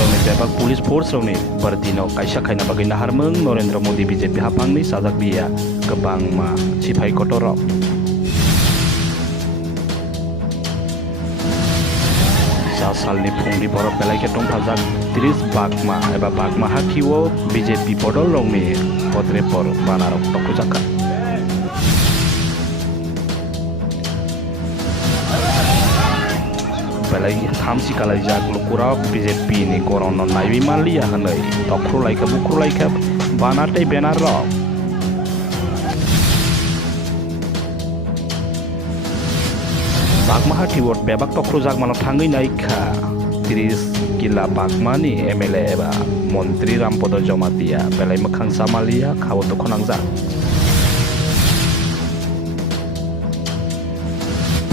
रौनि बेबाक police force रौनि बरदिनो काइसा खायना बागै नाहारमों नरेंद्र मोदी बीजेपी हाफांनि साजाक बिया गोबां मा सिफाय गथ'रक सालनि फुंनि बरफ बेलाइके दंफाजाक 30 बागमा एबा बागमा हाकिओ बीजेपी बदल रौनि पद्रेपर बानारक तकुजाका बेलाइ थामसि कालाइजाक लुकुराव बीजेपी नि गरन नायबि मालिया हनै तख्रुलाइका बुख्रुलाइका बानाते बेनार रक बागमा हाकिओ बेबाक तख्रुजाक मानो थाङै नायखा 30 किला बागमानि एमएलए एबा मन्त्री रामपद जमातिया बेलाइ मोखां सामालिया खावो दखनांजा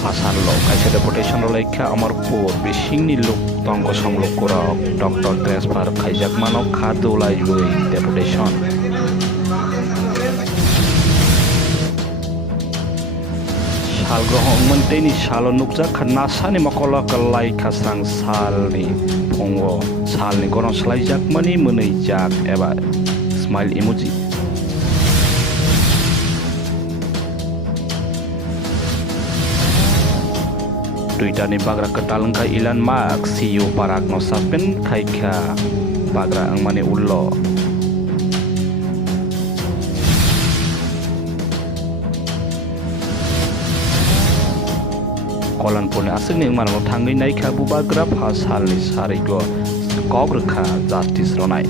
Pasanlo kaisa deportation laika Amarpur bisingni luk tongko songluk kurok doktor transfer kaijak manok khadu laiwei deportation sal grohong menteni salo nukja khanasani makola kalai khasang salni phongo salni goron slaijak mani munei jak eba smile emoji Twitter ni bagra ketalengka Elon Musk CEO parak no sapen kaika bagra ang mani ullo kolan pone asing ni mano thangai naika bu bagra phasal ni sarigo kogrkha justice ronai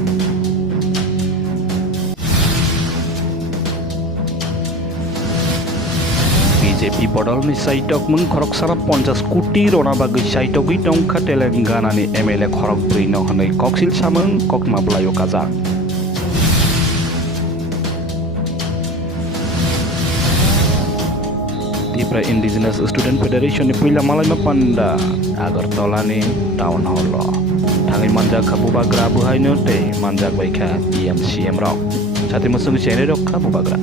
BJP bodol ni saitok mung khorok sara 50 koটি rona bagai saitok gi tongkha Telangana ni MLA khorok brino hanai koksil samung kokma blayo kaza Tripura Indigenous Student Federation ni puila malai mapanda Agartala ni town hall thangai manjak khabu bagra buhaino te manjak baikha TMCM rok sate musung chere rok khabu bagra